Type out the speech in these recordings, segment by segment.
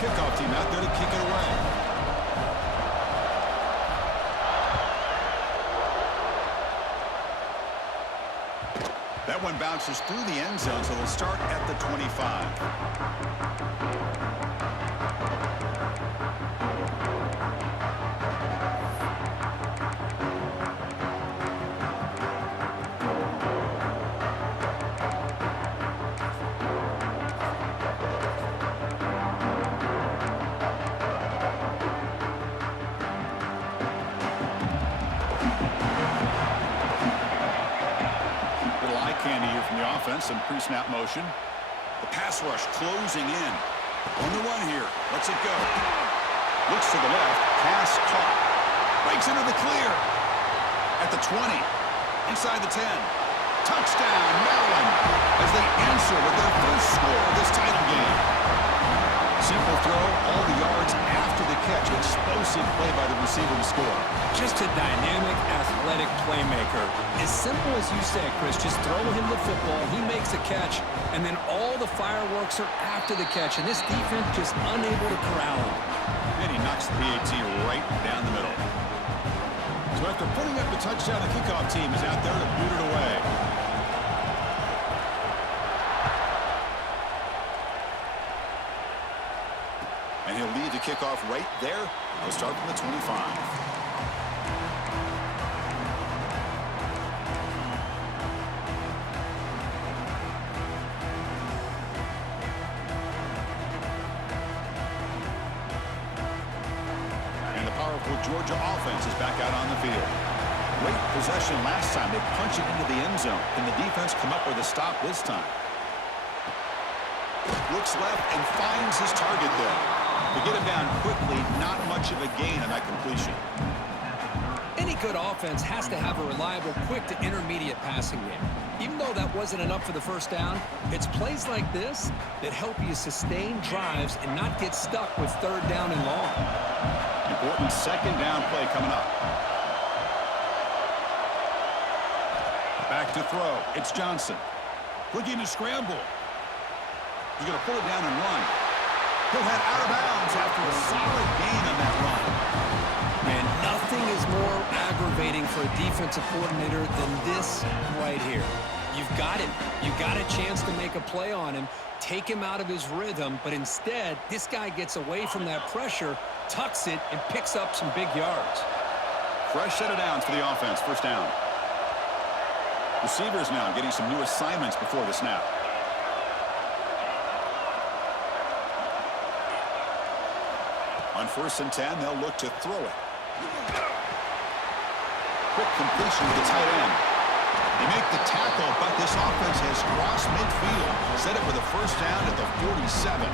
kickoff team out there to kick it away. That one bounces through the end zone, so they'll start at the 25. Some pre-snap motion. The pass rush closing in. On the run here. Lets it go. Looks to the left. Pass caught. Breaks into the clear. At the 20. Inside the 10. Touchdown, Maryland. As they answer with their first score of this title game. Simple throw. All the yards after the catch. Explosive play by the receiver to score. Just a dynamic, athletic playmaker. As simple as you say, Chris, just throw him the football, he makes a catch, and then all the fireworks are after the catch, and this defense just unable to corral him. And he knocks the PAT right down the middle. So after putting up the touchdown, the kickoff team is out there to boot it away. And he'll lead the kickoff right there. He'll start from the 25. Georgia offense is back out on the field. Great possession last time. They punch it into the end zone. Can the defense come up with a stop this time? Looks left and finds his target there. To get him down quickly, not much of a gain on that completion. Any good offense has to have a reliable, quick to intermediate passing game. Even though that wasn't enough for the first down, it's plays like this that help you sustain drives and not get stuck with third down and long. Important second down play coming up. Back to throw. It's Johnson. Looking to scramble. He's going to pull it down and run. He'll head out of bounds after a solid gain on that run. And nothing is more aggravating for a defensive coordinator than this right here. You've got him. You've got a chance to make a play on him, take him out of his rhythm, but instead, this guy gets away from that pressure, tucks it, and picks up some big yards. Fresh set of downs for the offense. First down. Receivers now getting some new assignments before the snap. On 1st and 10, they'll look to throw it. Quick completion to the tight end. They make the tackle, but this offense has crossed midfield. Set it with a first down at the 47.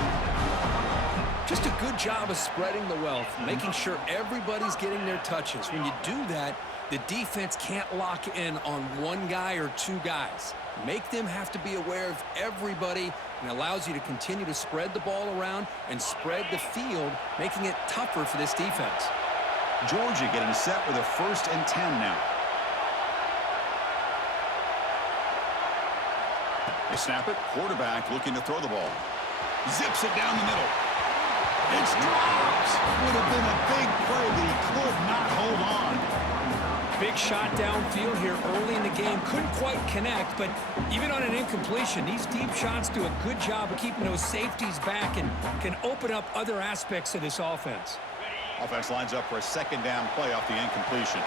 Just a good job of spreading the wealth, making sure everybody's getting their touches. When you do that, the defense can't lock in on one guy or two guys. Make them have to be aware of everybody, and allows you to continue to spread the ball around and spread the field, making it tougher for this defense. Georgia getting set with a 1st and 10 now. They snap it. Quarterback looking to throw the ball. Zips it down the middle. It's dropped. Would have been a big play, but he could not hold on. Big shot downfield here early in the game. Couldn't quite connect, but even on an incompletion, these deep shots do a good job of keeping those safeties back and can open up other aspects of this offense. Offense lines up for a second down play off the incompletion.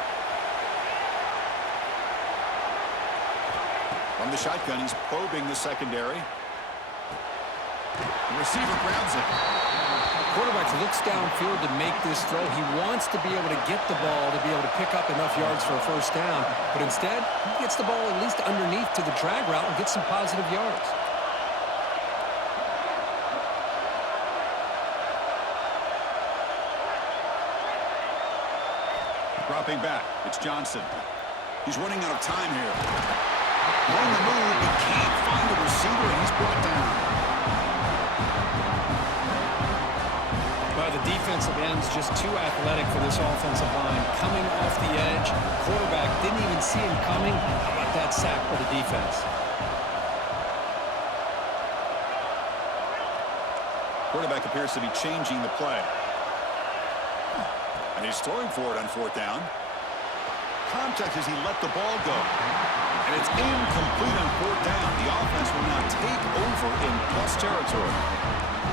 From the shotgun, he's probing the secondary. The receiver grabs it. Quarterback looks downfield to make this throw. He wants to be able to get the ball to be able to pick up enough yards for a first down, but instead, he gets the ball at least underneath to the drag route and gets some positive yards. Dropping back, it's Johnson. He's running out of time here. On the move, but can't find the receiver, and he's brought down. Well, the defensive end's just too athletic for this offensive line. Coming off the edge, quarterback didn't even see him coming. How about that sack for the defense? Quarterback appears to be changing the play. And he's throwing for it on 4th down. Contact as he let the ball go. And it's incomplete on 4th down. The offense will now take over in plus territory.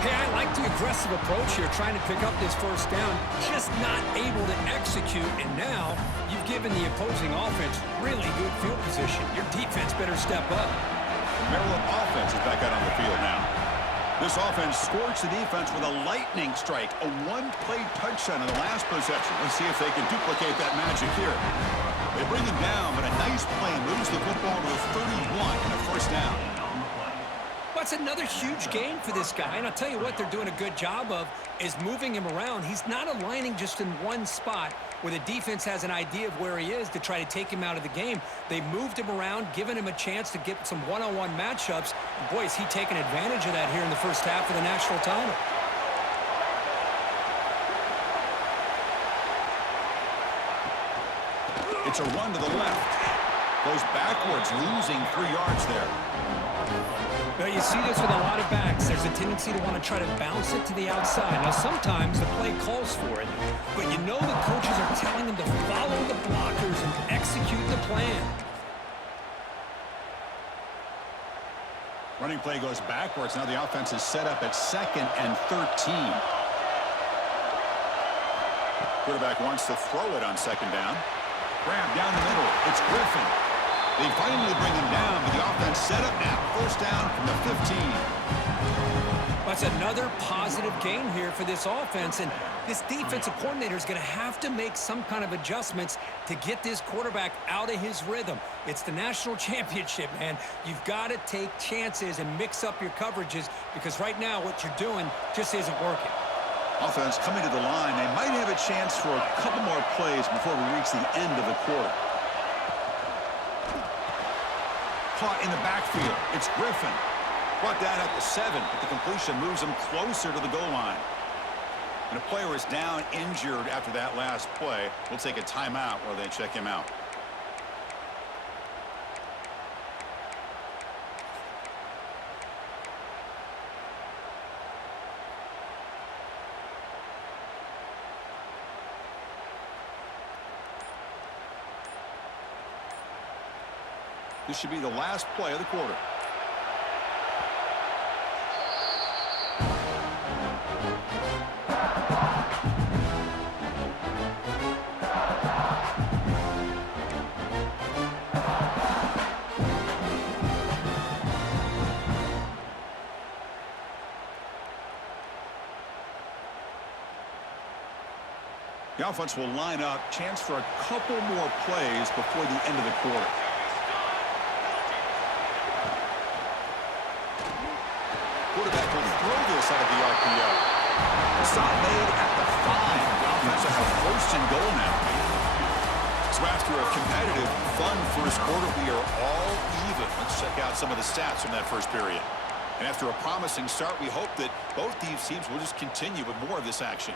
Hey, I like the aggressive approach here, trying to pick up this 1st down, just not able to execute. And now you've given the opposing offense really good field position. Your defense better step up. Maryland offense is back out on the field now. This offense scorched the defense with a lightning strike, a one-play touchdown in the last possession. Let's see if they can duplicate that magic here. They bring him down, but a nice play moves the football to the 31 and a 1st down. That's another huge gain for this guy, and I'll tell you what they're doing a good job of is moving him around. He's not aligning just in one spot where the defense has an idea of where he is to try to take him out of the game. They moved him around, giving him a chance to get some one-on-one matchups. And boy, is he taking advantage of that here in the 1st half of the national title. It's a run to the left. Goes backwards, losing 3 yards there. Well, you see this with a lot of backs. There's a tendency to want to try to bounce it to the outside. Now, sometimes the play calls for it, but you know the coaches are telling them to follow the blockers and execute the plan. Running play goes backwards. Now the offense is set up at 2nd and 13. Quarterback wants to throw it on 2nd down. Grab down the middle. It's Griffin. They finally bring him down, but the offense set up now. 1st down from the 15. That's another positive gain here for this offense, and this defensive coordinator is going to have to make some kind of adjustments to get this quarterback out of his rhythm. It's the national championship, man. You've got to take chances and mix up your coverages because right now what you're doing just isn't working. Offense coming to the line. They might have a chance for a couple more plays before we reach the end of the quarter. Caught in the backfield. It's Griffin. Brought down at the 7, but the completion moves him closer to the goal line. And a player is down injured after that last play. We'll take a timeout while they check him out. This should be the last play of the quarter. The offense will line up. Chance for a couple more plays before the end of the quarter. Quarterback will throw this out of the RPO. Stop made at the 5. The offense will have 1st and goal now. So after a competitive, fun first quarter, we are all even. Let's check out some of the stats from that first period. And after a promising start, we hope that both these teams will just continue with more of this action.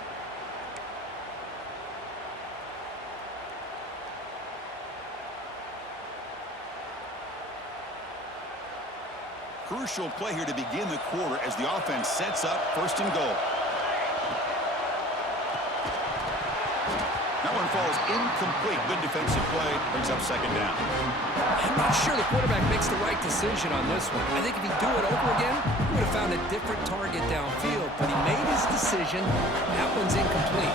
Crucial play here to begin the quarter as the offense sets up 1st and goal. That one falls incomplete. Good defensive play. Brings up 2nd down. I'm not sure the quarterback makes the right decision on this one. I think if he'd do it over again, he would have found a different target downfield. But he made his decision. That one's incomplete.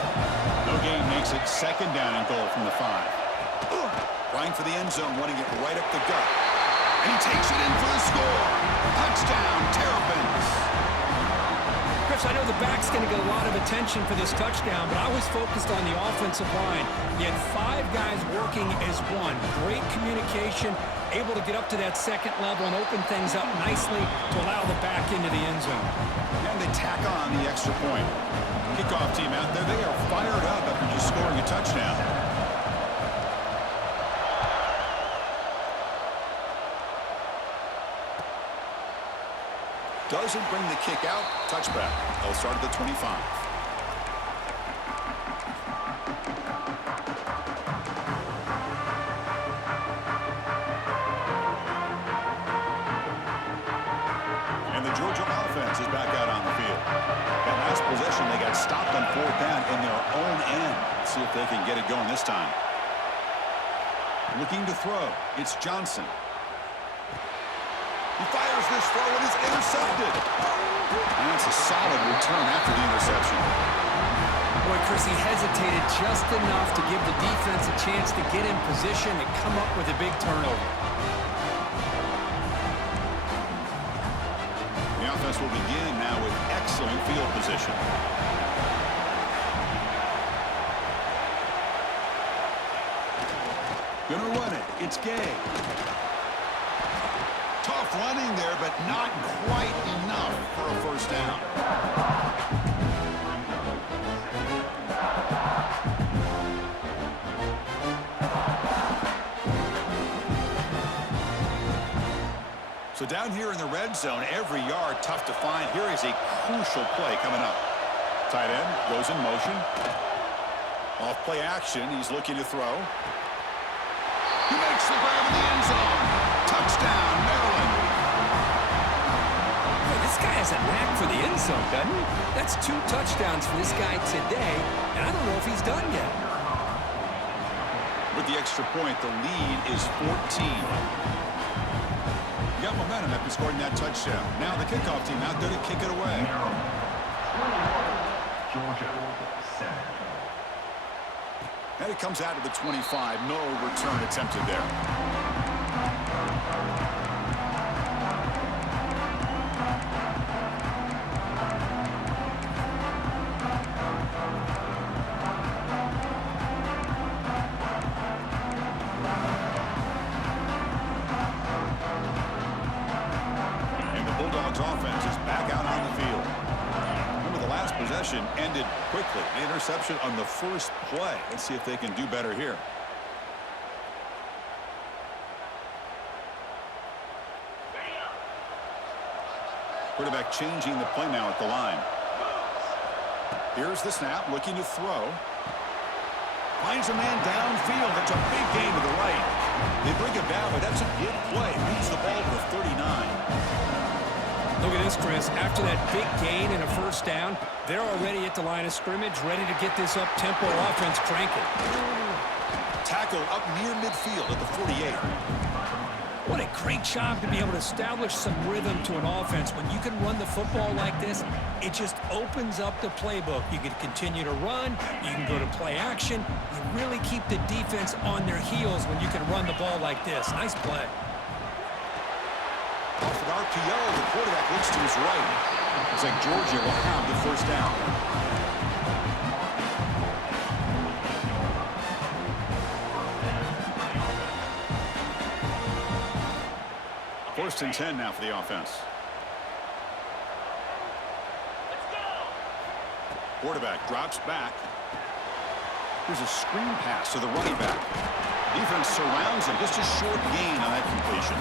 No gain makes it 2nd down and goal from the 5. Trying for the end zone, wanting it right up the gut. And he takes it in for the score. Touchdown, Terrapins. Chris, I know the back's going to get a lot of attention for this touchdown, but I was focused on the offensive line. You had 5 guys working as one. Great communication, able to get up to that 2nd level and open things up nicely to allow the back into the end zone. And they tack on the extra point. Kickoff team out there, they are fired up after just scoring a touchdown. Doesn't bring the kick out. Touchback. They'll start at the 25. And the Georgia offense is back out on the field. possession, they got stopped on 4th down in their own end. Let's see if they can get it going this time. Looking to throw. It's Johnson. He fires this throw and is intercepted. And that's a solid return after the interception. Boy, Chris, he hesitated just enough to give the defense a chance to get in position and come up with a big turnover. The offense will begin now with excellent field position. Gonna run it. It's Gay. Tough running there, but not quite enough for a first down. So down here in the red zone, every yard tough to find. Here is a crucial play coming up. Tight end goes in motion. Off play action. He's looking to throw. He makes the grab in the end zone. Touchdown, Maryland. Boy, this guy has a knack for the end zone, doesn't he? That's 2 touchdowns for this guy today, and I don't know if he's done yet. With the extra point, the lead is 14. You got momentum after scoring that touchdown. Now the kickoff team out there to kick it away. Georgia, 7. And it comes out of the 25. No return attempted there. And the Bulldogs offense is back out on the field. Remember, the last possession ended quickly. An interception on the first play. Let's see if they can do better here. Quarterback changing the play now at the line. Here's the snap, looking to throw. Finds a man downfield. That's a big gain to the right. They bring it down, but that's a good play. Moves the ball to the 39. Look at this, Chris. After that big gain and a first down, they're already at the line of scrimmage, ready to get this up-tempo offense cranking. Tackle up near midfield at the 48. What a great job to be able to establish some rhythm to an offense. When you can run the football like this, it just opens up the playbook. You can continue to run. You can go to play action. You really keep the defense on their heels when you can run the ball like this. Nice play. Off an RPO, the quarterback looks to his right. Looks like Georgia will have the first down. First and 10 now for the offense. Quarterback drops back. Here's a screen pass to the running back. Defense surrounds him. Just a short gain on that completion.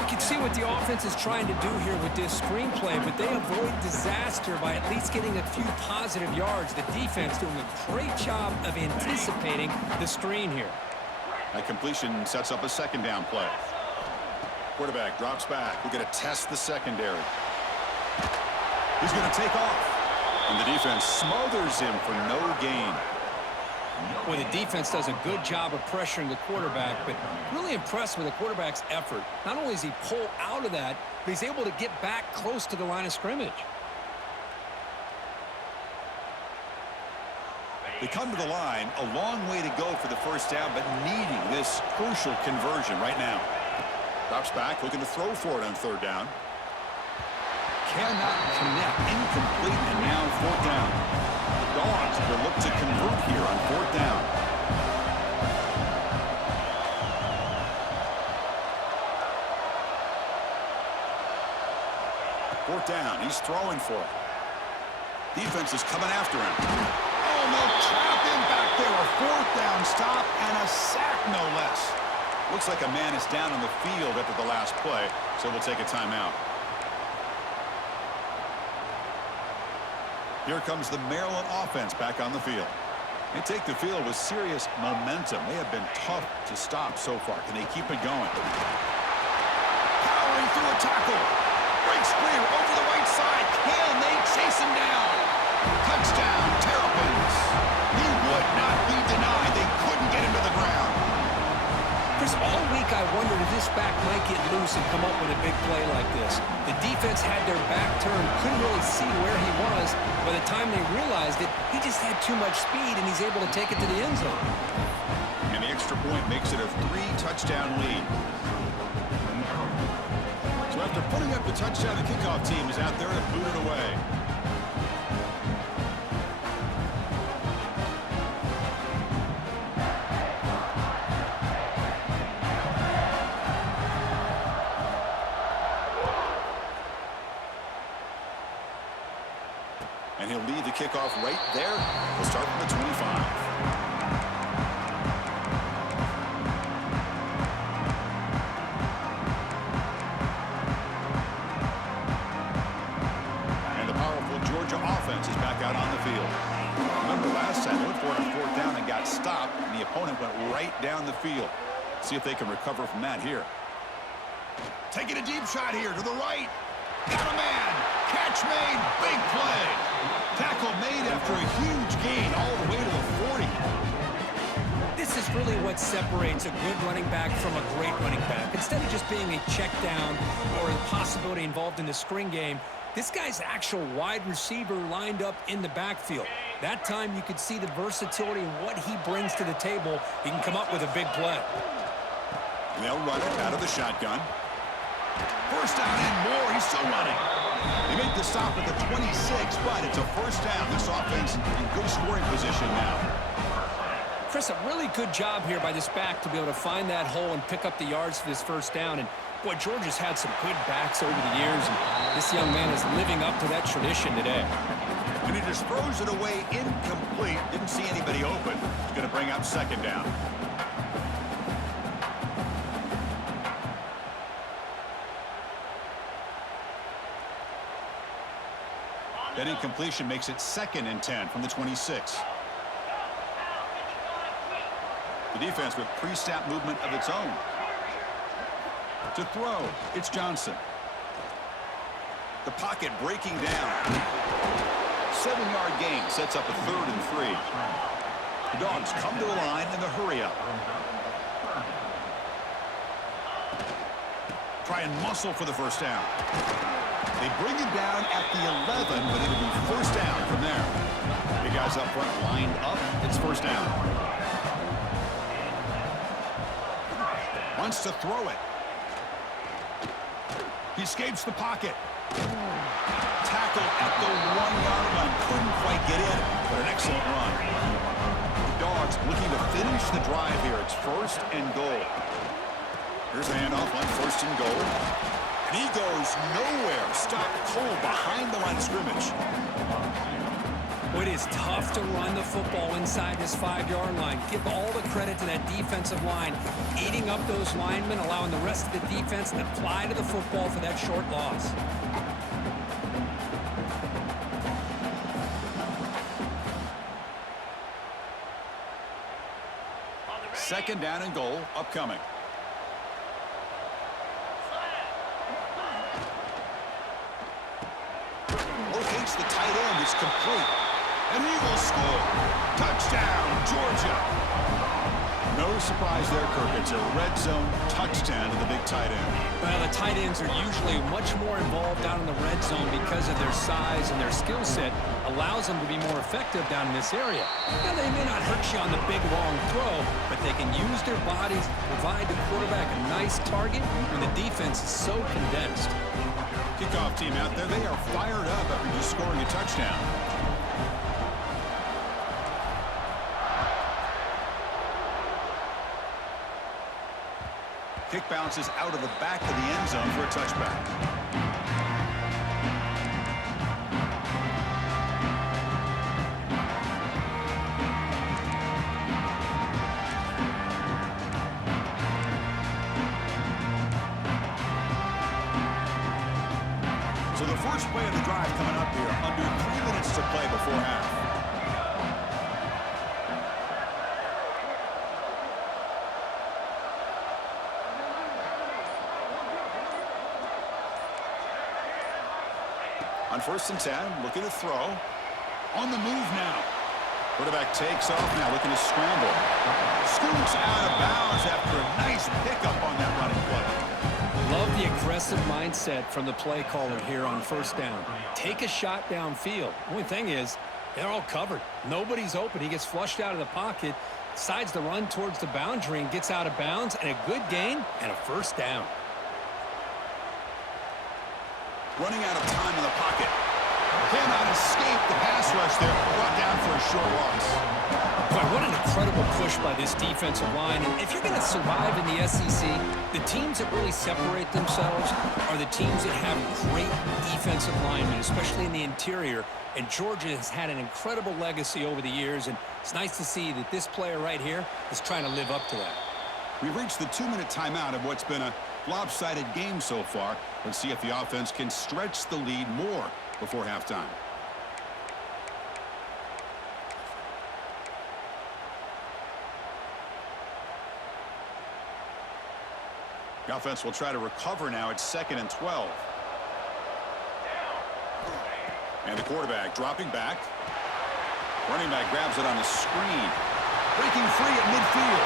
You can see what the offense is trying to do here with this screenplay, but they avoid disaster by at least getting a few positive yards. The defense doing a great job of anticipating the screen here. That completion sets up a second down play. Quarterback drops back. We're going to test the secondary. He's going to take off. And the defense smothers him for no gain. Well, the defense does a good job of pressuring the quarterback, but really impressed with the quarterback's effort. Not only does he pull out of that, but he's able to get back close to the line of scrimmage. They come to the line, a long way to go for the first down, but needing this crucial conversion right now. Drops back, looking to throw for it on third down. Cannot connect, incomplete, and now fourth down. The Dogs will look to convert here on fourth down. Fourth down, he's throwing for it. Defense is coming after him. Oh, no, trap him back there. A fourth down stop and a sack, no less. Looks like a man is down on the field after the last play, so we'll take a timeout. Here comes the Maryland offense back on the field. They take the field with serious momentum. They have been tough to stop so far. Can they keep it going? Powering through a tackle. Breaks clear over the right side. Can they chase him down? Touchdown, Terrapins. He would not be denied. They couldn't get him to the ground. Chris, all week I wondered if this back might get loose and come up with a big play like this. The defense had their back turned, couldn't really see where he was. By the time they realized it, he just had too much speed, and he's able to take it to the end zone. And the extra point makes it a 3-touchdown lead. So after putting up the touchdown, the kickoff team is out there to boot it away. And he'll lead the kickoff right there. We'll start from the 25. And the powerful Georgia offense is back out on the field. Remember last time they went for it on 4th down and got stopped, and the opponent went right down the field. See if they can recover from that here. Taking a deep shot here to the right. Got a man. Catch made. Big play. Tackle made after a huge gain all the way to the 40. This is really what separates a good running back from a great running back. Instead of just being a check down or a possibility involved in the screen game, this guy's actual wide receiver lined up in the backfield. That time you could see the versatility and what he brings to the table. He can come up with a big play. And they'll run it out of the shotgun. First down and more. He's still running. They make the stop at the 26, but it's a first down. This offense in good scoring position now. Chris, a really good job here by this back to be able to find that hole and pick up the yards for this first down. And, boy, Georgia's had some good backs over the years, and this young man is living up to that tradition today. And he just throws it away incomplete. Didn't see anybody open. He's going to bring up second down. That incompletion makes it 2nd and 10 from the 26. The defense with pre-snap movement of its own. To throw, it's Johnson. The pocket breaking down. 7-yard gain sets up a 3rd and 3. The Dogs come to the line in the hurry-up. Try and muscle for the first down. They bring him down at the 11, but it'll be first down from there. The guys up front lined up. It's first down. Wants to throw it. He escapes the pocket. Tackle at the 1-yard line. Couldn't quite get in, but an excellent run. The Dogs looking to finish the drive here. It's 1st and goal. Here's the handoff on 1st and goal. And he goes nowhere. Stopped cold behind the line of scrimmage. Well, it is tough to run the football inside this 5-yard line. Give all the credit to that defensive line, eating up those linemen, allowing the rest of the defense to fly to the football for that short loss. Second down and goal upcoming. Locates the tight end. It's complete. And he will score. Touchdown, Georgia. No surprise there, Kirk. It's a red zone touchdown to the big tight end. Well, the tight ends are usually much more involved down in the red zone because of their size and their skill set allows them to be more effective down in this area. Now, they may not hurt you on the big, long throw, but they can use their bodies to provide the quarterback a nice target when the defense is so condensed. Kickoff team out there, they are fired up after just scoring a touchdown. Kick bounces out of the back of the end zone for a touchback. So the first play of the drive coming up here, under 3 minutes to play before half. first and 10, looking to throw. On the move now. Quarterback takes off now, looking to scramble. Scoots out of bounds after a nice pickup on that running play. Love the aggressive mindset from the play caller here on first down. Take a shot downfield. Only thing is, they're all covered. Nobody's open. He gets flushed out of the pocket, decides to run towards the boundary and gets out of bounds, and a good gain and a first down. Running out of time in the pocket. Cannot escape the pass rush there. Brought down for a short loss. Boy, what an incredible push by this defensive line. And if you're going to survive in the SEC, the teams that really separate themselves are the teams that have great defensive linemen, especially in the interior. And Georgia has had an incredible legacy over the years, and it's nice to see that this player right here is trying to live up to that. We've reached the 2-minute timeout of what's been a lopsided game so far. Let's see if the offense can stretch the lead more before halftime. The offense will try to recover now. It's 2nd and 12. And the quarterback dropping back. Running back grabs it on the screen. Breaking free at midfield.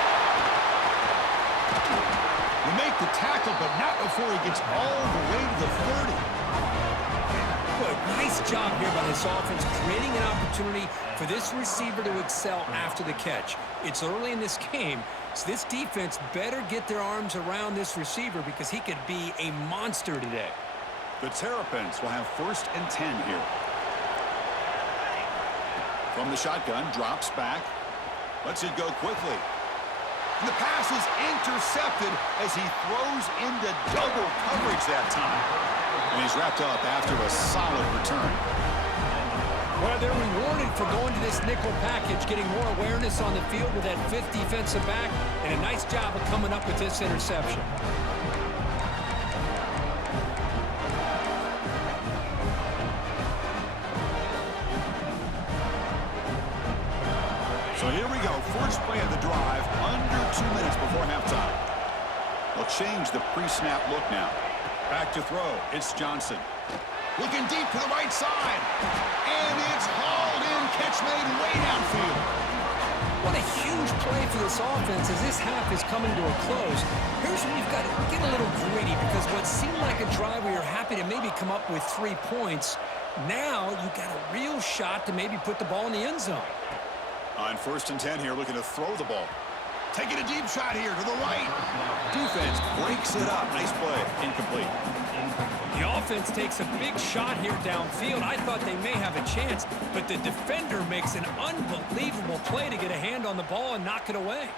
They make the tackle, but not before he gets all the way to the 30. Good, nice job here by this offense, creating an opportunity for this receiver to excel after the catch. It's early in this game, so this defense better get their arms around this receiver because he could be a monster today. The Terrapins will have 1st and 10 here. From the shotgun, drops back. Lets it go quickly. And the pass is intercepted as he throws into double coverage that time. And he's wrapped up after a solid return. Well, they're rewarded for going to this nickel package, getting more awareness on the field with that 5th defensive back, and a nice job of coming up with this interception. So here we go, first play of the drive, under 2 minutes before halftime. They'll change the pre-snap look now. Back to throw, it's Johnson. Looking deep to the right side. And it's hauled in, catch made way downfield. What a huge play for this offense as this half is coming to a close. Here's where you've got to get a little greedy because what seemed like a drive where you're happy to maybe come up with 3 points, now you've got a real shot to maybe put the ball in the end zone. On 1st and 10 here, looking to throw the ball. Taking a deep shot here to the right. Defense breaks it up. Nice play. Incomplete. The offense takes a big shot here downfield. I thought they may have a chance, but the defender makes an unbelievable play to get a hand on the ball and knock it away.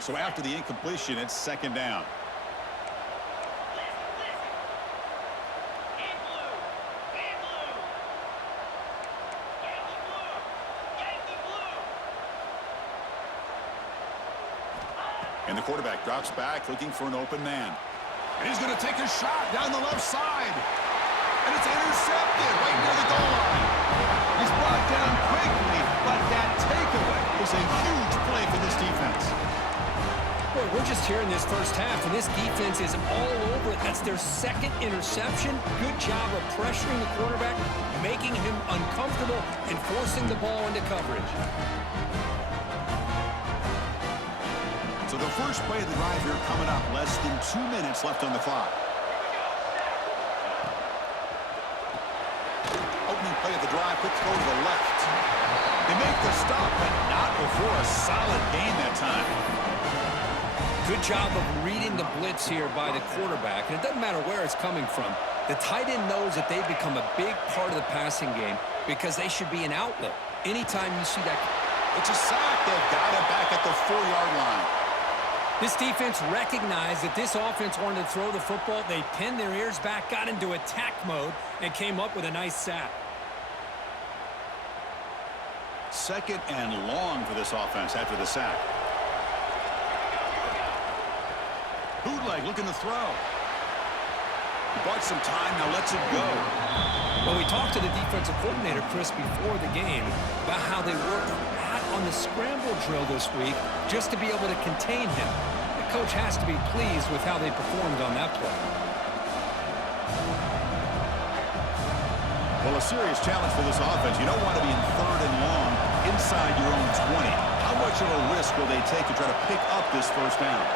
So after the incompletion, it's 2nd down. And the quarterback drops back, looking for an open man. And he's going to take a shot down the left side. And it's intercepted right near the goal line. He's brought down quickly, but that takeaway is a huge play for this defense. Boy, we're just here in this first half, and this defense is all over it. That's their 2nd interception. Good job of pressuring the quarterback, making him uncomfortable, and forcing the ball into coverage. So the first play of the drive here coming up. Less than 2 minutes left on the clock. Opening play of the drive, quick throw to the left. They make the stop, but not before a solid gain that time. Good job of reading the blitz here by the quarterback. And it doesn't matter where it's coming from. The tight end knows that they've become a big part of the passing game because they should be an outlet. Anytime you see that. It's a sack. They've got it back at the 4-yard line. This defense recognized that this offense wanted to throw the football. They pinned their ears back, got into attack mode, and came up with a nice sack. 2nd and long for this offense after the sack. Bootleg looking to throw. He bought some time, now lets it go. Well, we talked to the defensive coordinator, Chris, before the game about how they worked a lot on the scramble drill this week just to be able to contain him. The coach has to be pleased with how they performed on that play. Well, a serious challenge for this offense. You don't want to be in 3rd and long inside your own 20. How much of a risk will they take to try to pick up this first down?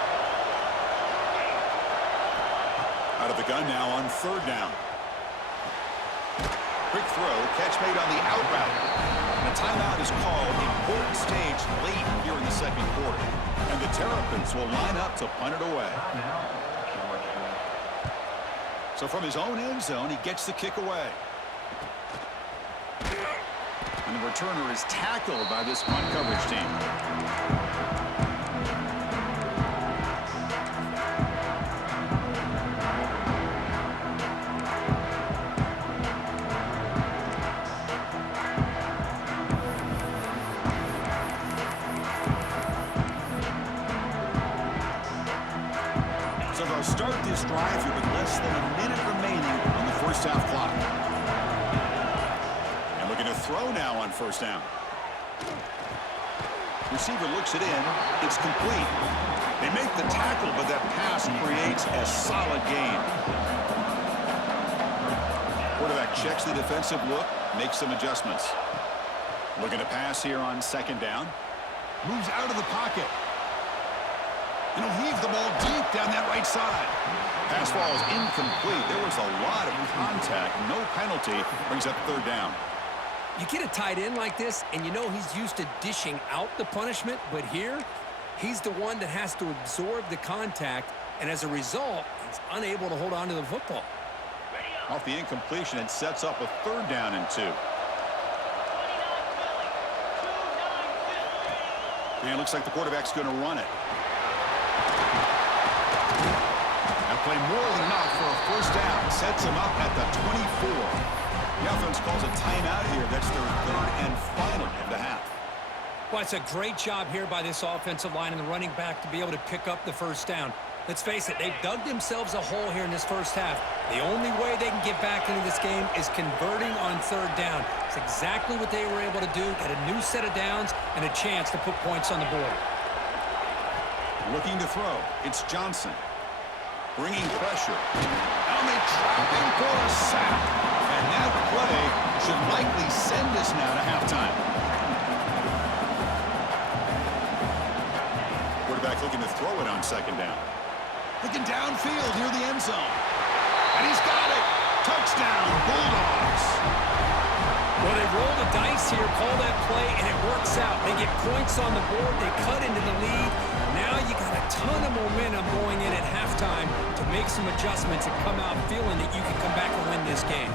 Out of the gun now on 3rd down. Quick throw, catch made on the out route. And a timeout is called. Important stage late here in the 2nd quarter. And the Terrapins will line up to punt it away. So from his own end zone, he gets the kick away. And the returner is tackled by this punt coverage team. So they'll start this drive here with less than a minute remaining on the first half clock. And looking to throw now on 1st down. Receiver looks it in. It's complete. They make the tackle, but that pass creates a solid gain. Quarterback checks the defensive look, makes some adjustments. Looking to pass here on 2nd down. Moves out of the pocket. And he'll heave the ball deep down that right side. Pass ball is incomplete. There was a lot of contact. No penalty. Brings up 3rd down. You get a tight end like this, and you know he's used to dishing out the punishment, but here, he's the one that has to absorb the contact, and as a result, he's unable to hold on to the football. Off the incompletion, it sets up a 3rd down and 2. And it looks like the quarterback's going to run it. That play more than enough for a 1st down. Sets him up at the 24. The offense calls a timeout here. That's their 3rd and final of the half. Well, it's a great job here by this offensive line and the running back to be able to pick up the 1st down. Let's face it, they've dug themselves a hole here in this first half. The only way they can get back into this game is converting on 3rd down. It's exactly what they were able to do, get a new set of downs and a chance to put points on the board. Looking to throw. It's Johnson. Bringing pressure. Now they trap him for a sack. And that play should likely send us now to halftime. Quarterback looking to throw it on 2nd down. Looking downfield near the end zone. And he's got it. Touchdown, Bulldogs. Well, they roll the dice here, call that play, and it works out. They get points on the board. They cut into the lead. Now you got a ton of momentum going in at halftime to make some adjustments and come out feeling that you can come back and win this game.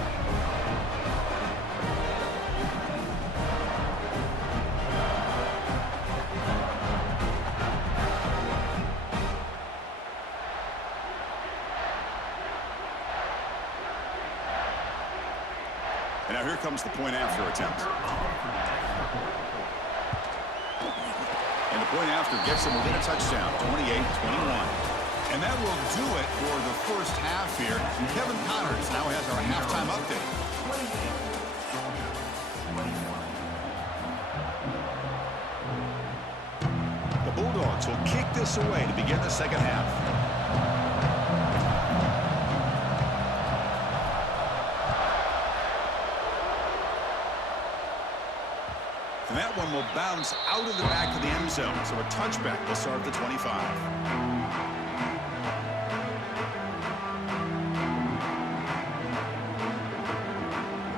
And now here comes the point after attempt. And the point after gets them within a touchdown, 28-21. And that will do it for the first half here. Kevin Connors now has our halftime update. The Bulldogs will kick this away to begin the 2nd half. And that one will bounce out of the back of the end zone. So a touchback will start at the 25.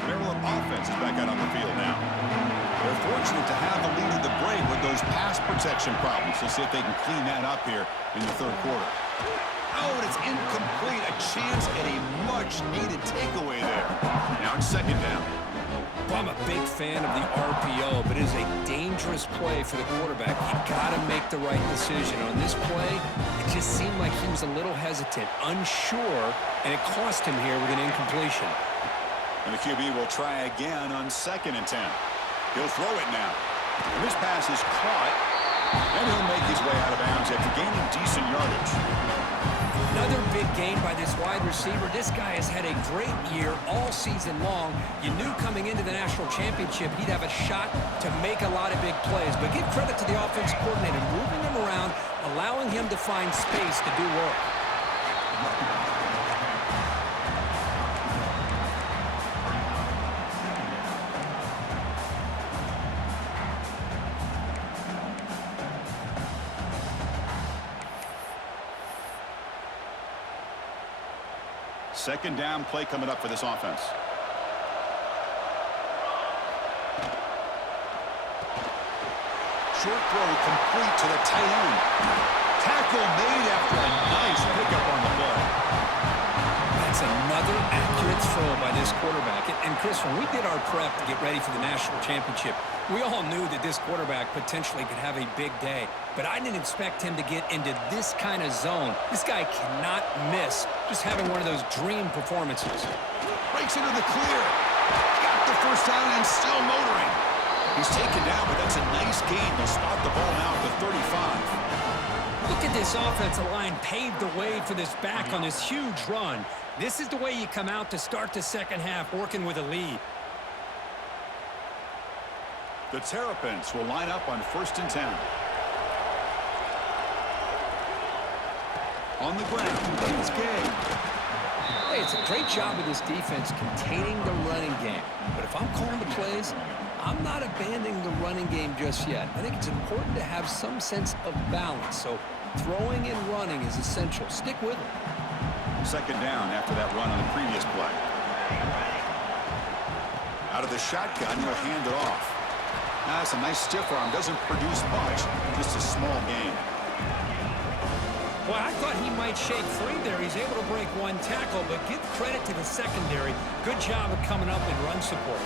Maryland offense is back out on the field now. They're fortunate to have the lead at the break with those pass protection problems. We'll see if they can clean that up here in the 3rd quarter. Oh, and it's incomplete. A chance at a much-needed takeaway there. Now it's 2nd down. Well, I'm a big fan of the RPO, but it is a dangerous play for the quarterback. You got to make the right decision. On this play, it just seemed like he was a little hesitant, unsure, and it cost him here with an incompletion. And the QB will try again on 2nd and 10. He'll throw it now. And this pass is caught, and he'll make his way out of bounds after gaining decent yardage. Another big gain by this wide receiver. This guy has had a great year all season long. You knew coming into the national championship he'd have a shot to make a lot of big plays. But give credit to the offense coordinator, moving him around, allowing him to find space to do work. Second down play coming up for this offense. Short throw complete to the tight end. Tackle made after a nice pickup on the play. That's another accurate throw by this quarterback. And Chris, when we did our prep to get ready for the national championship, we all knew that this quarterback potentially could have a big day. But I didn't expect him to get into this kind of zone. This guy cannot miss just having one of those dream performances. Breaks into the clear. Got the first down and still motoring. He's taken down, but that's a nice gain. They'll spot the ball now at the 35. Look at this offensive line paved the way for this back on this huge run. This is the way you come out to start the second half, working with a lead. The Terrapins will line up on 1st and 10. On the ground, it's Gay. Hey, it's a great job of this defense containing the running game. But if I'm calling the plays, I'm not abandoning the running game just yet. I think it's important to have some sense of balance. So throwing and running is essential. Stick with it. Second down after that run on the previous play. Out of the shotgun, he'll hand it off. That's a nice stiff arm. Doesn't produce much. Just a small gain. Well, I thought he might shake free there. He's able to break one tackle, but give credit to the secondary. Good job of coming up in run support.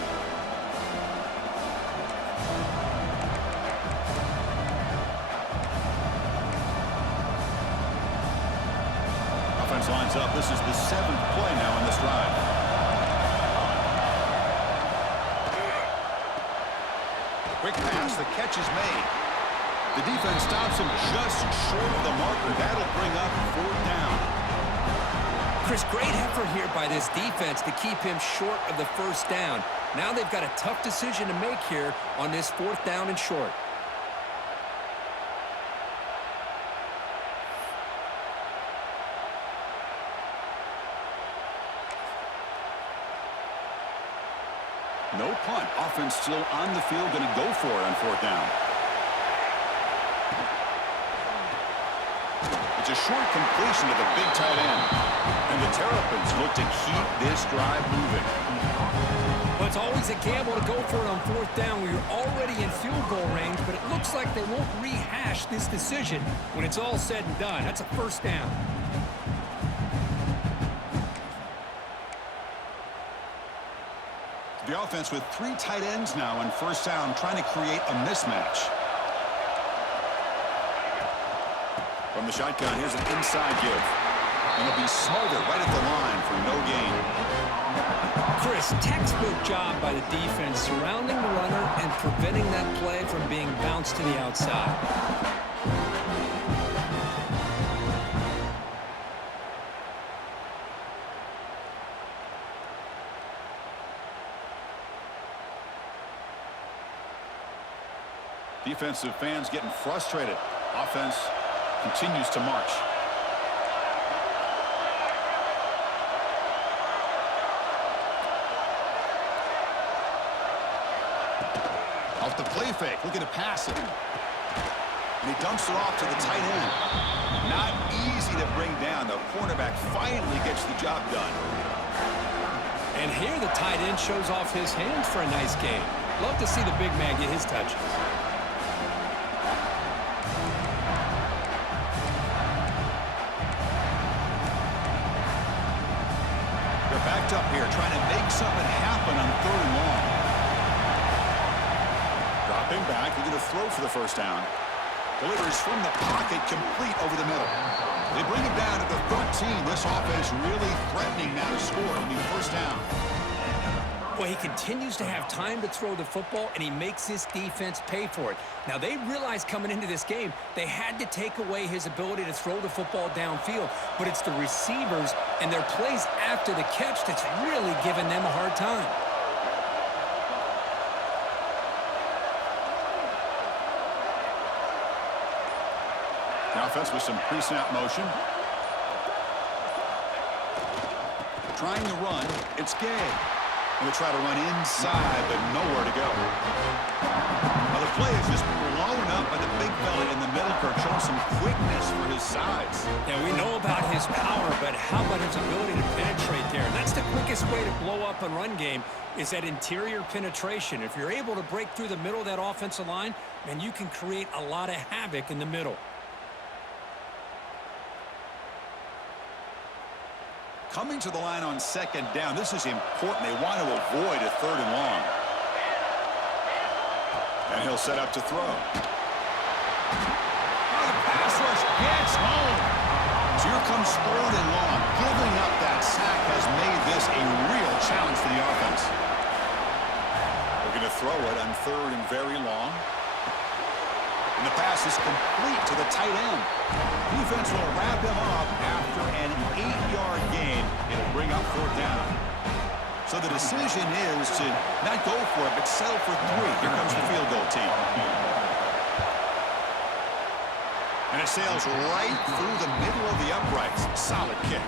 Offense lines up. This is the 7th play now in this drive. Quick pass. The catch is made. The defense stops him just short of the marker. That'll bring up 4th down. Chris, great effort here by this defense to keep him short of the 1st down. Now they've got a tough decision to make here on this 4th down and short. No punt. Offense still on the field. Going to go for it on 4th down. It's a short completion to the big tight end. And the Terrapins look to keep this drive moving. Well, it's always a gamble to go for it on 4th down where you're already in field goal range, but it looks like they won't rehash this decision when it's all said and done. That's a 1st down. The offense with 3 tight ends now on 1st down, trying to create a mismatch. From the shotgun, here's an inside give. And it'll be smothered right at the line for no gain. Chris, textbook job by the defense surrounding the runner and preventing that play from being bounced to the outside. Defensive fans getting frustrated. Offense continues to march. Off the play fake, looking to pass it. And he dumps it off to the tight end. Not easy to bring down. The cornerback finally gets the job done. And here the tight end shows off his hands for a nice game. Love to see the big man get his touches. Backed up here, trying to make something happen on 3rd and long. Dropping back, looking to throw for the 1st down. Delivers from the pocket, complete over the middle. They bring it down to the 13. This offense really threatening now to score. It'll be 1st down. Well, he continues to have time to throw the football, and he makes this defense pay for it. Now, they realized coming into this game, they had to take away his ability to throw the football downfield, but it's the receivers and their plays after the catch that's really giving them a hard time. The offense with some pre-snap motion. Trying to run, it's Gay. And they try to run inside, but nowhere to go. Well, the play is just blown up by the big fella in the middle, Kirk, showing some quickness for his size. Yeah, we know about his power, but how about his ability to penetrate there? And that's the quickest way to blow up a run game, is that interior penetration. If you're able to break through the middle of that offensive line, then you can create a lot of havoc in the middle. Coming to the line on second down, this is important. They want to avoid a 3rd and long. And he'll set up to throw. Oh, the pass rush gets home. So here comes 3rd and long. Giving up that sack has made this a real challenge for the offense. They're going to throw it on 3rd and very long. And the pass is complete to the tight end. Defense will wrap him up after an 8-yard gain. It'll bring up 4th down. So the decision is to not go for it, but settle for 3. Here comes the field goal team. And it sails right through the middle of the uprights. Solid kick.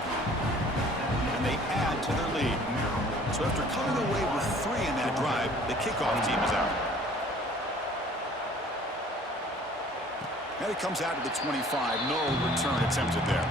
And they add to their lead. So after coming away with 3 in that drive, the kickoff team is out. Now he comes out to the 25. No return attempted there.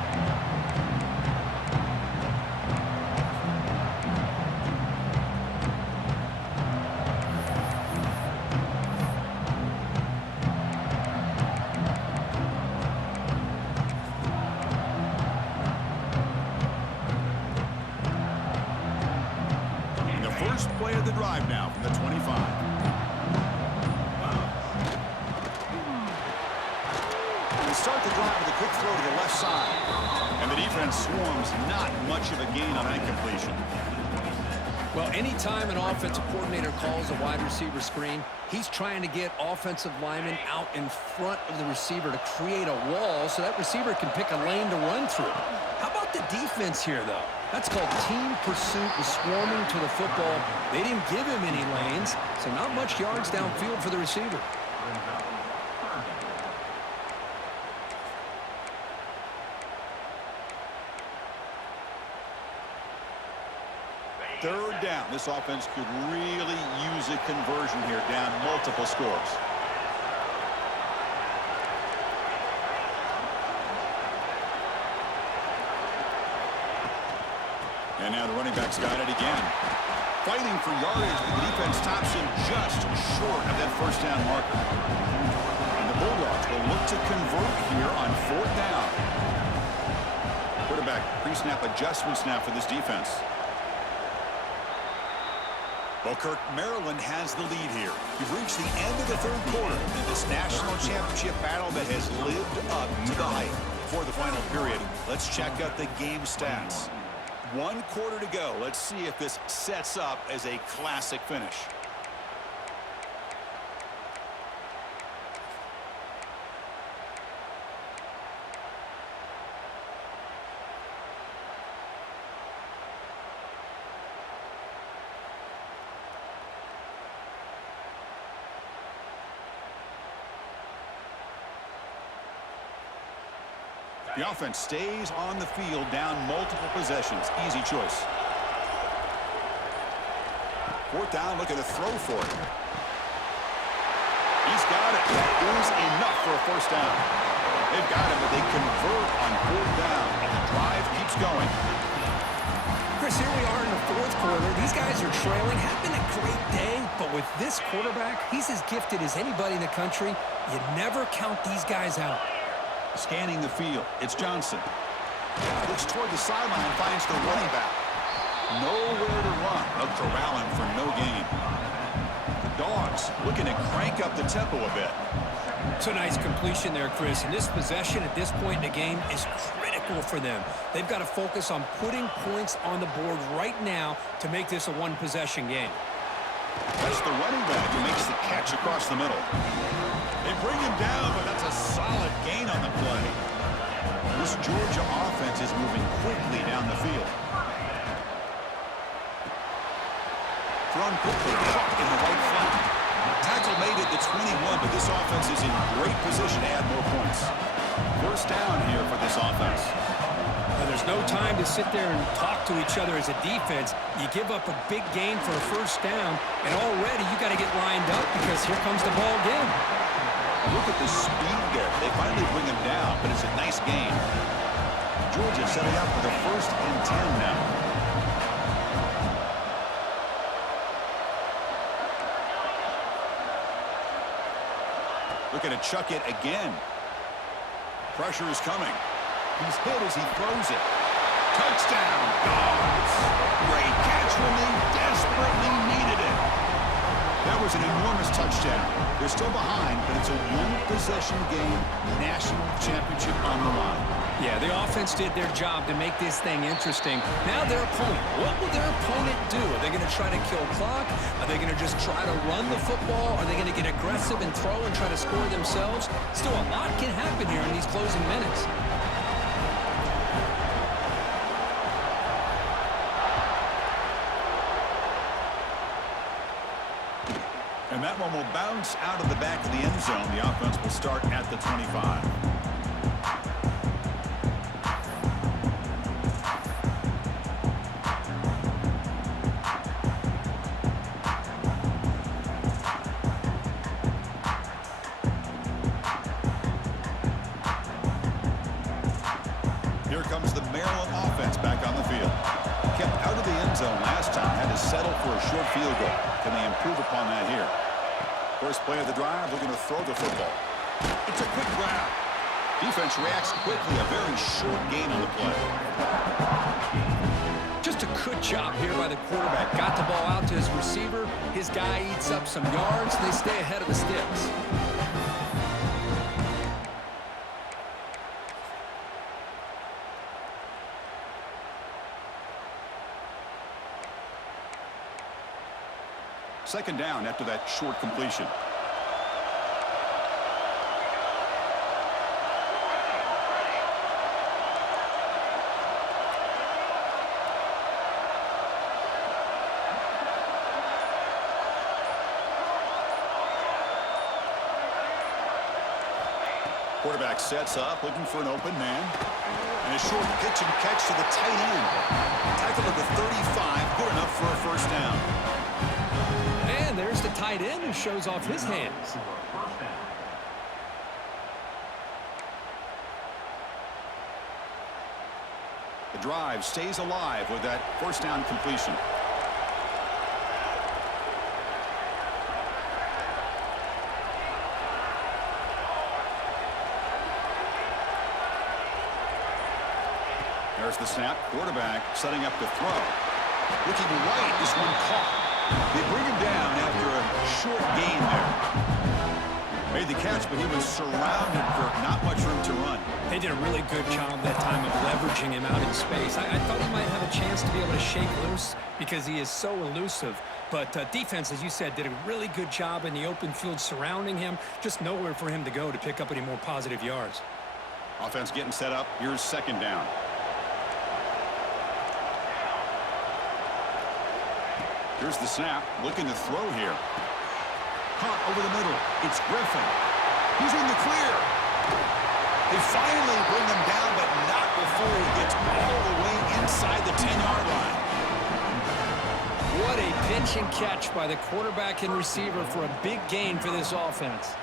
And the first play of the drive now from the 25. Start the drive with a quick throw to the left side. And the defense swarms, not much of a gain on that completion. Well, anytime an offensive coordinator calls a wide receiver screen, he's trying to get offensive linemen out in front of the receiver to create a wall so that receiver can pick a lane to run through. How about the defense here, though? That's called team pursuit and swarming to the football. They didn't give him any lanes, so not much yards downfield for the receiver. 3rd down. This offense could really use a conversion here, down multiple scores. And now the running back's got it again. Fighting for yardage, but the defense stops him just short of that 1st down marker. And the Bulldogs will look to convert here on 4th down. Quarterback pre-snap adjustments now for this defense. Well, Kirk, Maryland has the lead here. We've reached the end of the 3rd quarter in this national championship battle that has lived up to the hype. For the final period, let's check out the game stats. 1 quarter to go. Let's see if this sets up as a classic finish. The offense stays on the field, down multiple possessions. Easy choice. 4th down, looking to throw for it. He's got it. That is enough for a 1st down. They've got it, but they convert on 4th down, and the drive keeps going. Chris, here we are in the 4th quarter. These guys are trailing. Having a great day, but with this quarterback, he's as gifted as anybody in the country. You never count these guys out. Scanning the field, it's Johnson. Looks toward the sideline, finds the running back. Nowhere to run. They'll corral him for no gain. The Dogs looking to crank up the tempo a bit. It's a nice completion there, Chris. And this possession at this point in the game is critical for them. They've got to focus on putting points on the board right now to make this a 1-possession game. That's the running back who makes the catch across the middle. They bring him down, but that's a solid gain on the play. This Georgia offense is moving quickly down the field. Thrown quickly, caught in the right flank. Tackle made it to 21, but this offense is in great position to add more points. 1st down here for this offense. Well, there's no time to sit there and talk to each other as a defense. You give up a big gain for a first down, and already you got to get lined up because here comes the ball again. Look at the speed there. They finally bring him down, but it's a nice game. Georgia setting up for the 1st and 10 now. Looking to chuck it again. Pressure is coming. He's hit as he throws it. Touchdown, Dogs. Great catch when they desperately needed it. That was an enormous touchdown. They're still behind, but it's a one-possession game, national championship on the line. Yeah, the offense did their job to make this thing interesting. Now their opponent. What will their opponent do? Are they going to try to kill clock? Are they going to just try to run the football? Are they going to get aggressive and throw and try to score themselves? Still, a lot can happen here in these closing minutes. And that one will bounce out of the back of the end zone. The offense will start at the 25. Here comes the Maryland offense back on the field. Kept out of the end zone last time, had to settle for a short field goal. Can they improve upon that here? First play of the drive, looking to throw the football. It's a quick grab. Defense reacts quickly, a very short gain on the play. Just a good job here by the quarterback. Got the ball out to his receiver. His guy eats up some yards. They stay ahead of the sticks. Second down after that short completion. Quarterback sets up, looking for an open man. And a short pitch and catch to the tight end. Tackle at the 35, good enough for a first down. And there's the tight end who shows off his hands. The drive stays alive with that first down completion. There's the snap. Quarterback setting up to throw. Looking right, this one caught. They bring him down after a short gain there. Made the catch, but he was surrounded for not much room to run. They did a really good job that time of leveraging him out in space. I thought he might have a chance to be able to shake loose because he is so elusive. But defense, as you said, did a really good job in the open field surrounding him. Just nowhere for him to go to pick up any more positive yards. Offense getting set up. Here's second down. Here's the snap, looking to throw here. Caught over the middle. It's Griffin. He's in the clear. They finally bring him down, but not before he gets all the way inside the 10-yard line. What a pitch and catch by the quarterback and receiver for a big gain for this offense.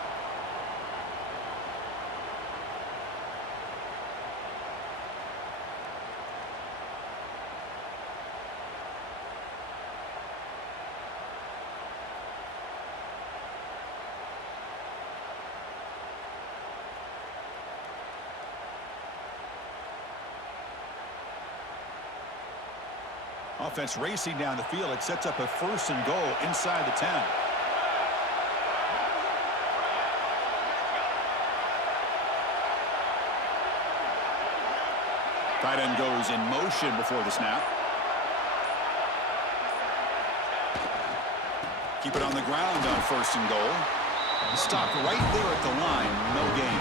Offense racing down the field. It sets up a first and goal inside the 10. Tight end goes in motion before the snap. Keep it on the ground on first and goal. Stopped right there at the line. No gain.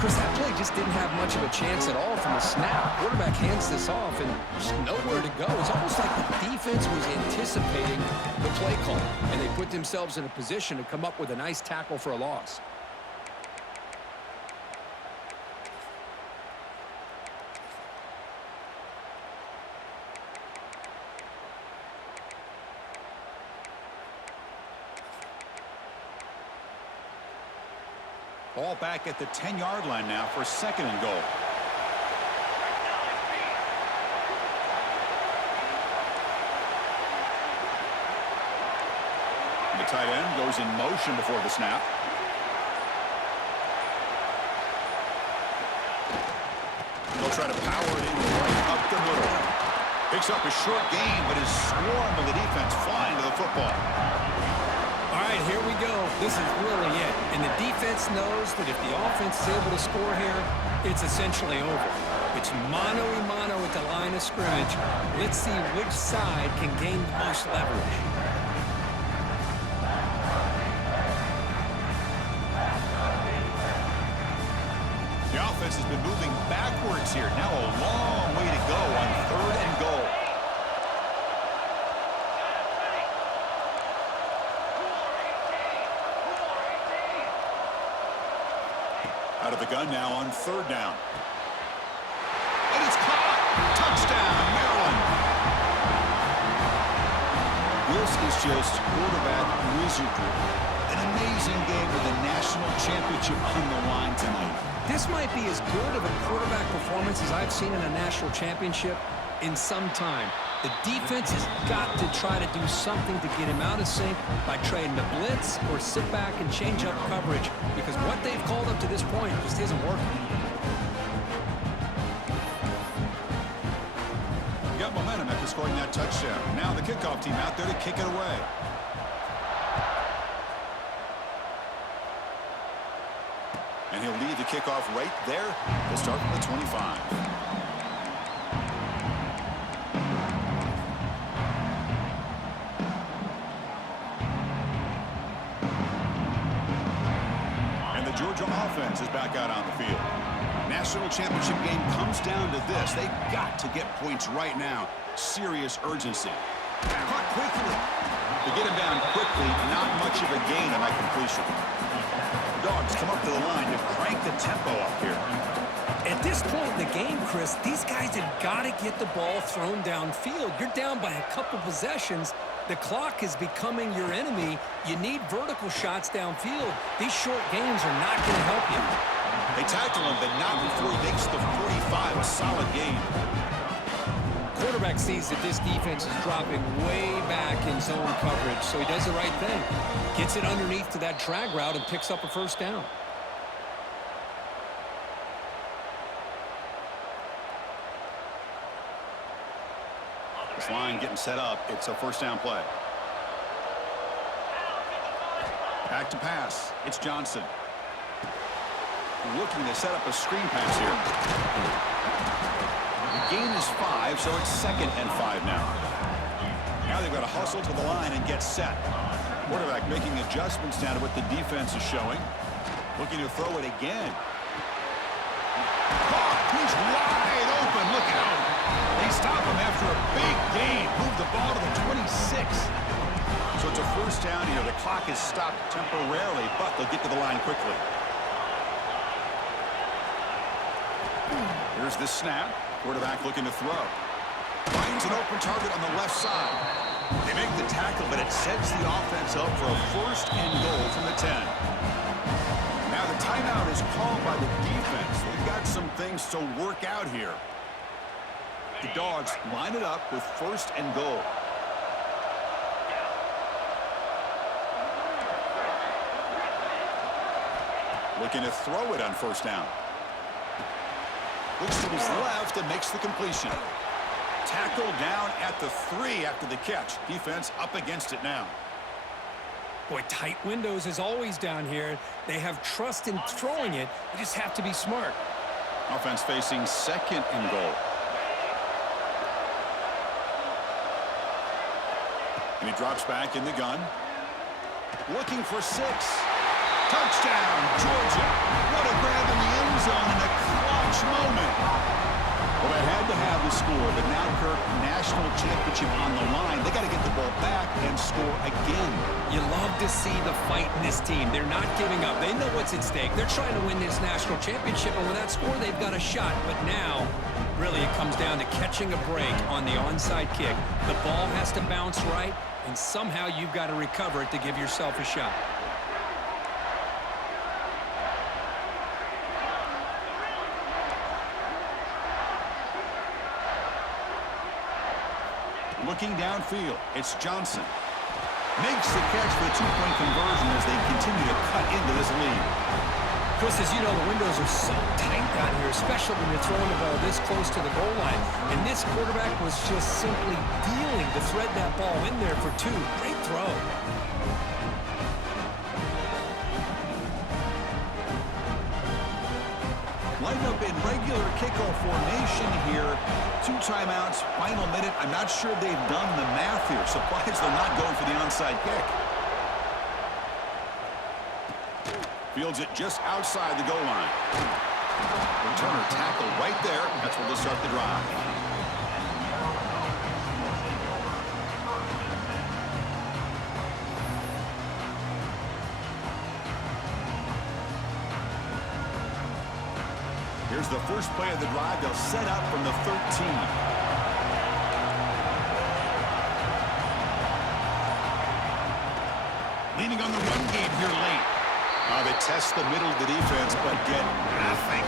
Chris, that play just didn't have much of a chance at all from the snap. Quarterback hands this off and just nowhere to go. It's almost like the defense was anticipating the play call, and they put themselves in a position to come up with a nice tackle for a loss. Ball back at the 10-yard line now for 2nd and goal. The tight end goes in motion before the snap. They'll try to power it in right up the middle. Picks up a short gain, but is swarmed by the defense flying to the football. All right, here we go. This is really it. And the defense knows that if the offense is able to score here, it's essentially over. It's mano-a-mano at the line of scrimmage. Let's see which side can gain the most leverage. The offense has been moving backwards here. Now a long way to go on 3rd and goal. Out of the gun now on 3rd down. And it's caught. Touchdown, Maryland. This is just quarterback wizardry. An amazing game with a national championship on the line tonight. This might be as good of a quarterback performance as I've seen in a national championship in some time. The defense has got to try to do something to get him out of sync by trading the blitz or sit back and change up coverage, because what they've called up to this point just isn't working. You got momentum after scoring that touchdown. Now the kickoff team out there to kick it away. And he'll lead the kickoff right there. We'll start from the 25. Georgia offense is back out on the field. National championship game comes down to this. They've got to get points right now. Serious urgency. Caught quickly. To get him down quickly, not much of a gain on that completion. Dogs come up to the line to crank the tempo up here. At this point in the game, Chris, these guys have got to get the ball thrown downfield. You're down by a couple possessions. The clock is becoming your enemy. You need vertical shots downfield. These short gains are not going to help you. They tackle him, but not before he makes the 45. A solid gain. Quarterback sees that this defense is dropping way back in zone coverage, so he does the right thing. Gets it underneath to that drag route and picks up a 1st down. This line getting set up. It's a 1st down play. Back to pass. It's Johnson. Looking to set up a screen pass here. The gain is 5, so it's 2nd and 5 now. Now they've got to hustle to the line and get set. Quarterback making adjustments down to what the defense is showing. Looking to throw it again. Oh, he's wide open. Look out. They stop him after a big gain. Move the ball to the 26. So it's a 1st down here. The clock is stopped temporarily, but they'll get to the line quickly. Here's the snap. Quarterback looking to throw. Finds an open target on the left side. They make the tackle, but it sets the offense up for a 1st and goal from the 10. Now the timeout is called by the defense. They've got some things to work out here. The Dogs line it up with 1st and goal. Looking to throw it on 1st down. Looks to his left and makes the completion. Tackle down at the 3 after the catch. Defense up against it now. Boy, tight windows is always down here. They have trust in throwing it. They just have to be smart. Offense facing 2nd and goal. And he drops back in the gun. Looking for 6. Touchdown, Georgia. What a grab in the end zone in a clutch moment. Well, they had to have the score, but now, Kirk, national championship on the line. They got to get the ball back and score again. You love to see the fight in this team. They're not giving up. They know what's at stake. They're trying to win this national championship, and with that score, they've got a shot. But now, really, it comes down to catching a break on the onside kick. The ball has to bounce right, and somehow you've got to recover it to give yourself a shot. Looking downfield, it's Johnson. Makes the catch for the two-point conversion as they continue to cut into this lead. Chris, as you know, the windows are so tight down here, especially when you're throwing the ball this close to the goal line. And this quarterback was just simply dealing to thread that ball in there for two. Great throw. Lined up in regular kickoff formation here. 2 timeouts, final minute. I'm not sure they've done the math here. Surprised they're not going for the onside kick. Fields it just outside the goal line. Returner tackle right there. That's where they'll start the drive. Here's the first play of the drive. They'll set up from the 13. Leaning on the run game here late. They test the middle of the defense, but get nothing.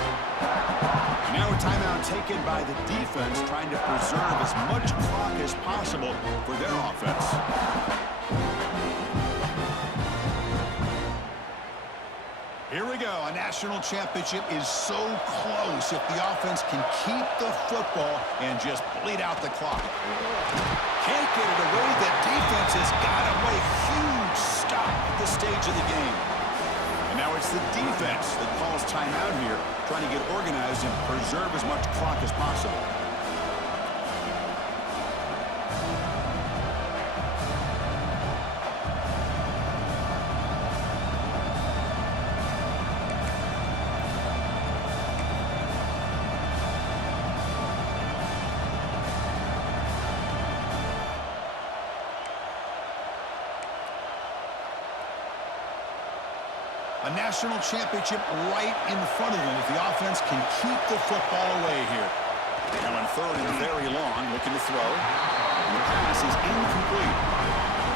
Now a timeout taken by the defense, trying to preserve as much clock as possible for their offense. Here we go. A national championship is so close if the offense can keep the football and just bleed out the clock. Can't get it away. The defense has got away. Huge stop at this stage of the game. And now it's the defense that calls timeout here, trying to get organized and preserve as much clock as possible. A national championship right in front of them if the offense can keep the football away here. Now on 3rd and very long, looking to throw. And the pass is incomplete.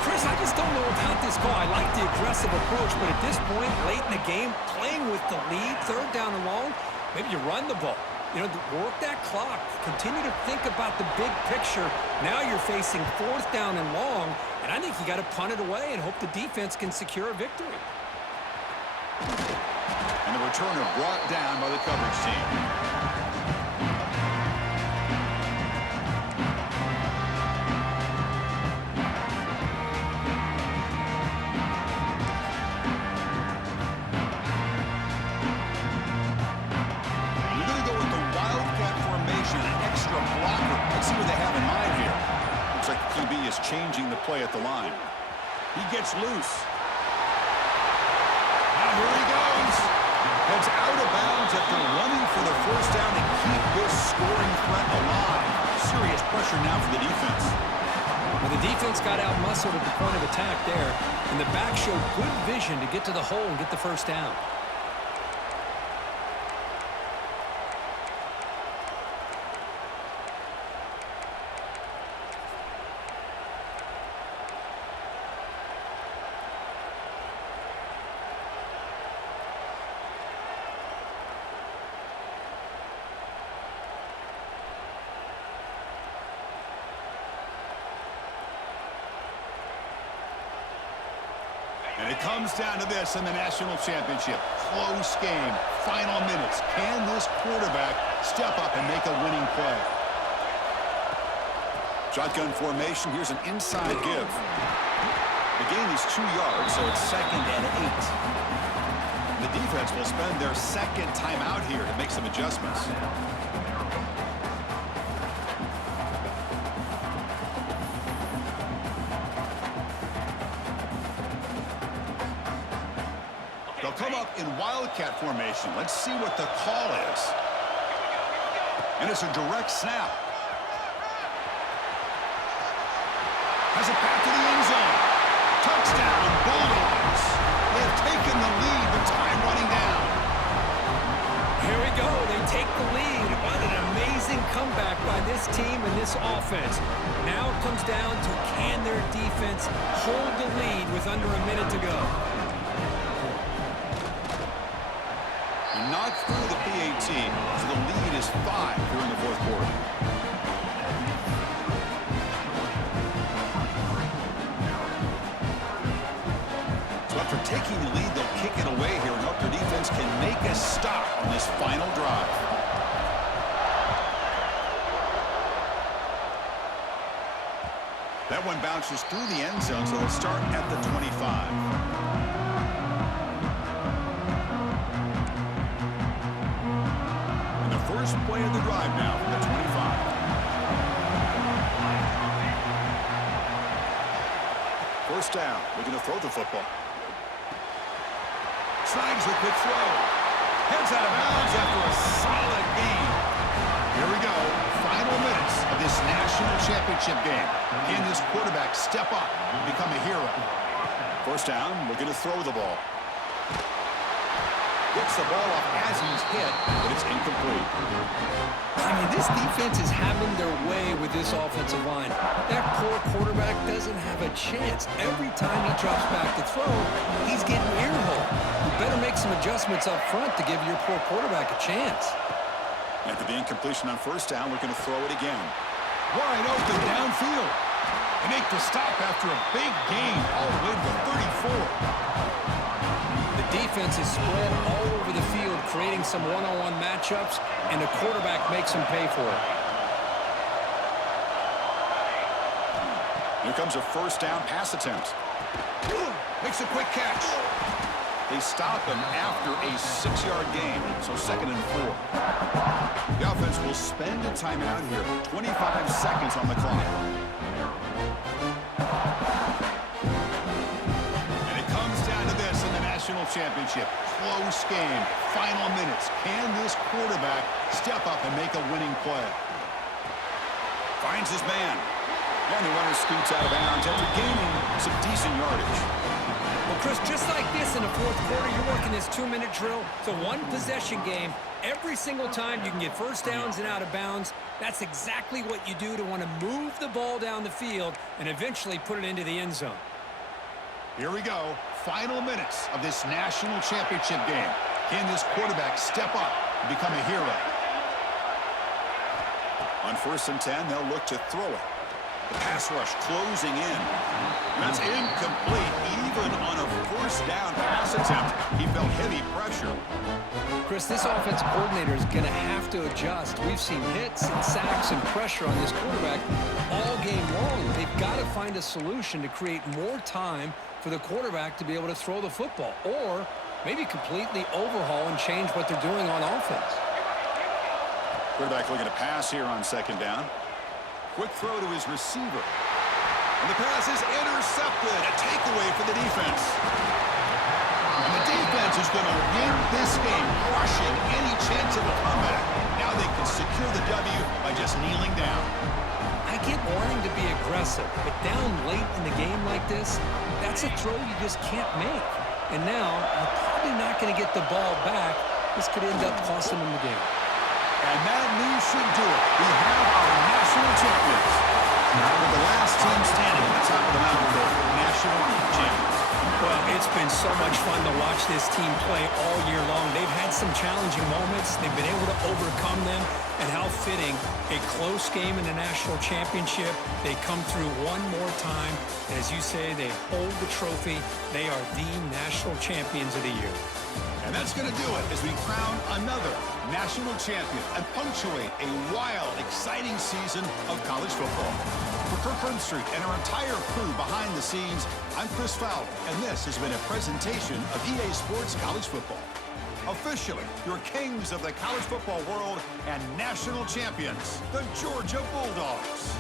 Chris, I just don't know about this call. I like the aggressive approach, but at this point, late in the game, playing with the lead, 3rd down and long, maybe you run the ball. You know, work that clock. Continue to think about the big picture. Now you're facing 4th down and long, and I think you got to punt it away and hope the defense can secure a victory. And the returner brought down by the coverage team. We're going to go with the wildcat formation, an extra blocker. Let's see what they have in mind here. Looks like the QB is changing the play at the line. He gets loose. Here he goes. Heads out of bounds after running for the 1st down and keep this scoring threat alive. Serious pressure now for the defense. Well, the defense got out-muscled at the point of attack there, and the back showed good vision to get to the hole and get the 1st down. And it comes down to this in the national championship. Close game, final minutes. Can this quarterback step up and make a winning play? Shotgun formation. Here's an inside give. The gain is 2 yards, so it's 2nd and 8. The defense will spend their 2nd timeout here to make some adjustments. They'll come up in wildcat formation. Let's see what the call is. And it's a direct snap. Has it back to the end zone. Touchdown, Bulldogs. They have taken the lead, but time running down. Here we go. They take the lead. What an amazing comeback by this team and this offense. Now it comes down to can their defense hold the lead with under a minute to go. Not through the PAT, so the lead is 5 here in the 4th quarter. taking the lead, they'll kick it away here and hope their defense can make a stop on this final drive. That one bounces through the end zone, so they'll start at the 25. And the first play of the drive now from the 25. First down, looking to throw the football. Slides the quick throw. Heads out of bounds after a solid gain. Here we go. Final minutes of this national championship game. Can this quarterback step up and become a hero? First down, looking to throw the ball. Gets the ball off as he's hit, but it's incomplete. I mean, this defense is having their way with this offensive line. That poor quarterback doesn't have a chance. Every time he drops back to throw, he's getting earholed. You better make some adjustments up front to give your poor quarterback a chance. After the incompletion on first down, looking to throw it again. Wide open downfield. They make the stop after a big gain all the way to the 34. The defense is spread all over the field, creating some one-on-one matchups, and the quarterback makes them pay for it. Here comes a first down pass attempt. Makes a quick catch. They stop him after a 6-yard gain, so 2nd and 4. The offense will spend a timeout here. 25 seconds on the clock. And it comes down to this in the national championship. Close game. Final minutes. Can this quarterback step up and make a winning play? Finds his man. And the runner scoots out of bounds after gaining some decent yardage. Well, Chris, just like this in the fourth quarter, you're working this 2-minute drill. It's a one-possession game. Every single time you can get first downs and out of bounds. That's exactly what you do to want to move the ball down the field and eventually put it into the end zone. Here we go. Final minutes of this national championship game. Can this quarterback step up and become a hero? On 1st and 10, they'll look to throw it. The pass rush closing in. That's incomplete. Even on a first down pass attempt, he felt heavy pressure. Chris, this offensive coordinator is going to have to adjust. We've seen hits and sacks and pressure on this quarterback all game long. They've got to find a solution to create more time for the quarterback to be able to throw the football, or maybe completely overhaul and change what they're doing on offense. Quarterback looking to pass here on 2nd down. Quick throw to his receiver. And the pass is intercepted. A takeaway for the defense. And the defense is going to win this game, crushing any chance of a comeback. Now they can secure the W by just kneeling down. I get wanting to be aggressive, but down late in the game like this, that's a throw you just can't make. And now, you're probably not going to get the ball back. This could end up costing them the game. And that news should do it. We have our national champions. With the last team standing at the top of the mountain, the national champions. Well, it's been so much fun to watch this team play all year long. They've had some challenging moments. They've been able to overcome them. And how fitting, a close game in the national championship. They come through one more time. And as you say, they hold the trophy. They are the national champions of the year. And that's going to do it as we crown another national champion and punctuate a wild, exciting season of college football. For Kirk Herbstreit and our entire crew behind the scenes, I'm Chris Fowler, and this has been a presentation of EA Sports College Football. Officially, your kings of the college football world and national champions, the Georgia Bulldogs.